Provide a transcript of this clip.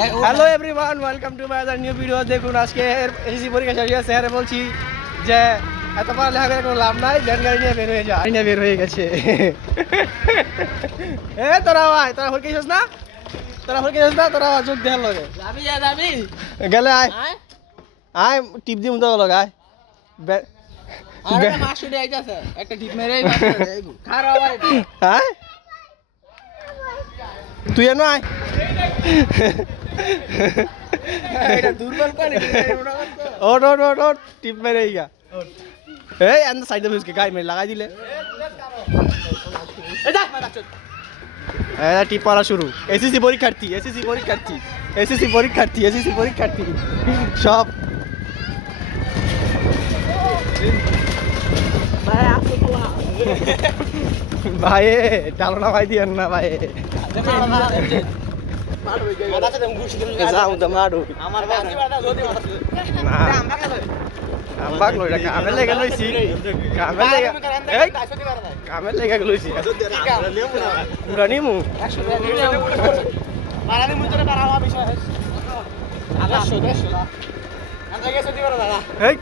Hello everyone, welcome to my other new video. দেখুন আজকে SSC পরীক্ষা শেষ হয়েছে, স্যারে বলছি যে এত পড়ালেখা করে কোনো লাভ নাই, ভ্যান গাড়ি নিয়ে বের হয়ে যা। গাড়ি নিয়ে বের হয়ে গেছে। এ তোরা ভাই, তোরা হরকে যাস না, তোরা যোগ দেখার লগে যাবি গেলে আয় আয় টিপ দিম তো লগে আয়। আরে মাসুদি আইতাছে একটা টিপ মেরেই মাসুদি খারাপ আবার হ্যাঁ তুই এনো আয়। এটা দুর্বল করে ওট ওট ওট ওট টিপ মেরে গা। এই এন্ড সাইডে বুঝকে গাই মেরে লাগাই দিলে টিপ মারা শুরু। এসএসসি পরীক্ষার্থী সব ভাই ডালো না ভাই দিয়েন না ভাই। যাও তো মারু আমাক লইরা কামে লেগে লইছি, কামে লেগে লইছি পুরা নিমু মারানি মুজরে পারা হওয়া বিষয় আছে আল্লাহ 100 100 আমরা গেছে দিবার দাদা এই